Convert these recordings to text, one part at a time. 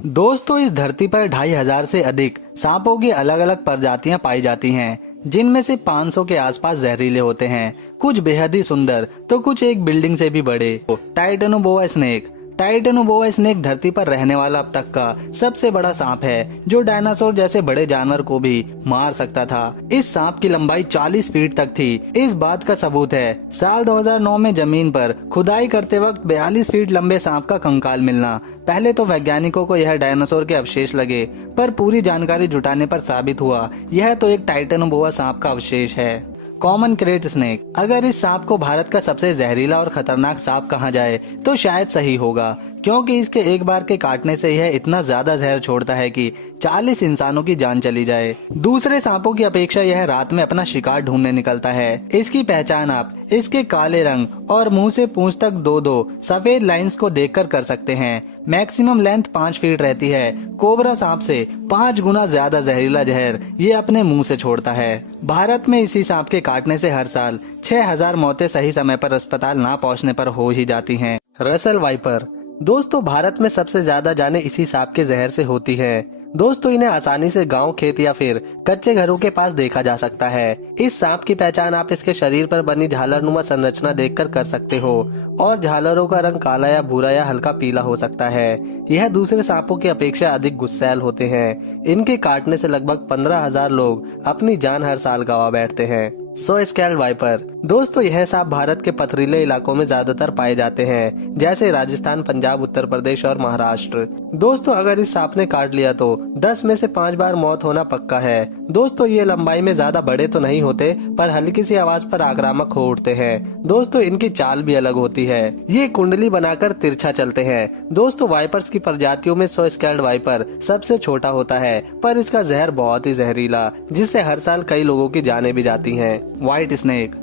दोस्तों इस धरती पर 2500 से अधिक सांपों की अलग अलग प्रजातियां पाई जाती हैं, जिनमें से 500 के आसपास जहरीले होते हैं। कुछ बेहद ही सुंदर तो कुछ एक बिल्डिंग से भी बड़े। Titanoboa snake. टाइटेनोबोआ स्नेक धरती पर रहने वाला अब तक का सबसे बड़ा सांप है, जो डायनासोर जैसे बड़े जानवर को भी मार सकता था। इस सांप की लंबाई 40 फीट तक थी। इस बात का सबूत है साल 2009 में जमीन पर खुदाई करते वक्त 42 फीट लंबे सांप का कंकाल मिलना। पहले तो वैज्ञानिकों को यह डायनासोर के अवशेष लगे, पर पूरी जानकारी जुटाने पर साबित हुआ यह तो एक टाइटेनोबोआ सांप का अवशेष है। Common crate snake. अगर इस सांप को भारत का सबसे जहरीला और खतरनाक सांप कहा जाए तो शायद सही होगा, क्योंकि इसके एक बार के काटने से यह इतना ज्यादा जहर छोड़ता है कि 40 इंसानों की जान चली जाए। दूसरे सांपों की अपेक्षा यह रात में अपना शिकार ढूंढने निकलता है। इसकी पहचान आप इसके काले रंग और मुंह से पूंछ तक दो सफेद लाइंस को देखकर कर सकते हैं। मैक्सिमम लेंथ 5 फीट रहती है। कोबरा सांप से 5 गुना ज्यादा जहरीला जहर ये अपने मुंह से छोड़ता है। भारत में इसी सांप के काटने से हर साल 6000 मौतें सही समय पर अस्पताल ना पहुंचने पर हो ही जाती हैं। Russell viper. दोस्तों भारत में सबसे ज्यादा जाने इसी सांप के जहर से होती है। दोस्तों इन्हें आसानी से गांव, खेत या फिर कच्चे घरों के पास देखा जा सकता है। इस सांप की पहचान आप इसके शरीर पर बनी झालरनुमा संरचना देखकर कर सकते हो, और झालरों का रंग काला या भूरा या हल्का पीला हो सकता है। यह दूसरे सांपों की अपेक्षा अधिक गुस्सैल होते हैं। इनके काटने से लगभग 15,000 लोग अपनी जान हर साल गंवा बैठते हैं। सो स्केल वाइपर। दोस्तों यह सांप भारत के पथरीले इलाकों में ज्यादातर पाए जाते हैं, जैसे राजस्थान, पंजाब, उत्तर प्रदेश और महाराष्ट्र। दोस्तों अगर इस सांप ने काट लिया तो 10 में से 5 बार मौत होना पक्का है। दोस्तों ये लंबाई में ज्यादा बड़े तो नहीं होते, पर हल्की सी आवाज पर आक्रामक हो उठते हैं। दोस्तों इनकी चाल भी अलग होती है। ये कुंडली बनाकर तिरछा चलते हैं। दोस्तों वाइपर्स की प्रजातियों में सो स्केल्ड वाइपर सबसे छोटा होता है, पर इसका जहर बहुत ही जहरीला, जिससे हर साल कई लोगों की जानें भी जाती हैं। White snake.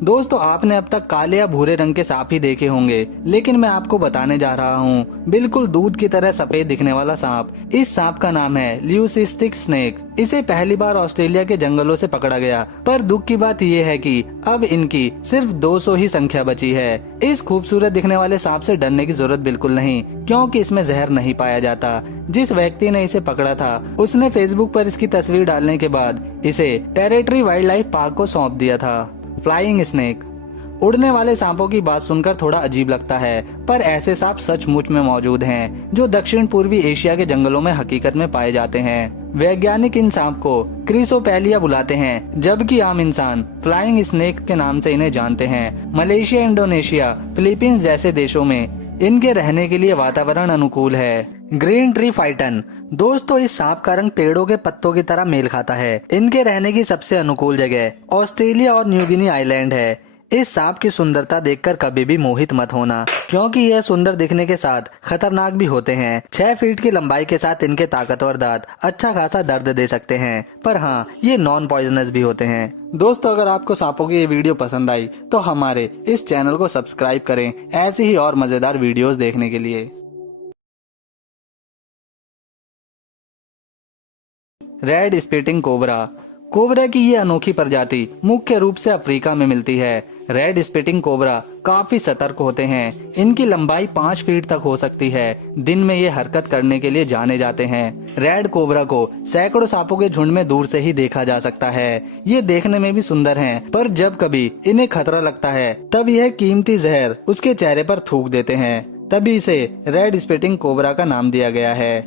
दोस्तों आपने अब तक काले या भूरे रंग के सांप ही देखे होंगे, लेकिन मैं आपको बताने जा रहा हूँ बिल्कुल दूध की तरह सफेद दिखने वाला सांप। इस सांप का नाम है ल्यूसिस्टिक स्नेक। इसे पहली बार ऑस्ट्रेलिया के जंगलों से पकड़ा गया, पर दुख की बात यह है कि अब इनकी सिर्फ 200 ही संख्या बची है। इस खूबसूरत दिखने वाले सांप से डरने की जरूरत बिल्कुल नहीं, क्योंकि इसमें जहर नहीं पाया जाता। जिस व्यक्ति ने इसे पकड़ा था उसने फेसबुक पर इसकी तस्वीर डालने के बाद इसे टेरिटरी वाइल्ड लाइफ पार्क को सौंप दिया था। Flying snake. उड़ने वाले सांपों की बात सुनकर थोड़ा अजीब लगता है, पर ऐसे सांप सचमुच में मौजूद हैं, जो दक्षिण पूर्वी एशिया के जंगलों में हकीकत में पाए जाते हैं। वैज्ञानिक इन सांप को क्रिसोपेलिया बुलाते हैं, जबकि आम इंसान फ्लाइंग स्नेक के नाम से इन्हें जानते हैं। मलेशिया, इंडोनेशिया, फिलीपींस जैसे देशों में इनके रहने के लिए वातावरण अनुकूल है। Green tree Phaeton. दोस्तों इस सांप का रंग पेड़ों के पत्तों की तरह मेल खाता है। इनके रहने की सबसे अनुकूल जगह ऑस्ट्रेलिया और न्यू गिनी आइलैंड है। इस सांप की सुंदरता देखकर कभी भी मोहित मत होना, क्योंकि यह सुंदर दिखने के साथ खतरनाक भी होते हैं। 6 फीट की लंबाई के साथ इनके ताकतवर दांत अच्छा खासा दर्द दे सकते हैं, पर हाँ ये नॉन पॉइजनस भी होते हैं। दोस्तों अगर आपको सांपों की ये वीडियो पसंद आई तो हमारे इस चैनल को सब्सक्राइब करें ऐसी ही और मजेदार वीडियोस देखने के लिए। Red spitting cobra. कोबरा की ये अनोखी प्रजाति मुख्य रूप से अफ्रीका में मिलती है। रेड स्पिटिंग कोबरा काफी सतर्क होते हैं। इनकी लंबाई 5 फीट तक हो सकती है। दिन में ये हरकत करने के लिए जाने जाते हैं। रेड कोबरा को सैकड़ों सांपों के झुंड में दूर से ही देखा जा सकता है। ये देखने में भी सुंदर हैं, पर जब कभी इन्हें खतरा लगता है तब यह कीमती जहर उसके चेहरे पर थूक देते हैं। तभी इसे रेड स्पिटिंग कोबरा का नाम दिया गया है।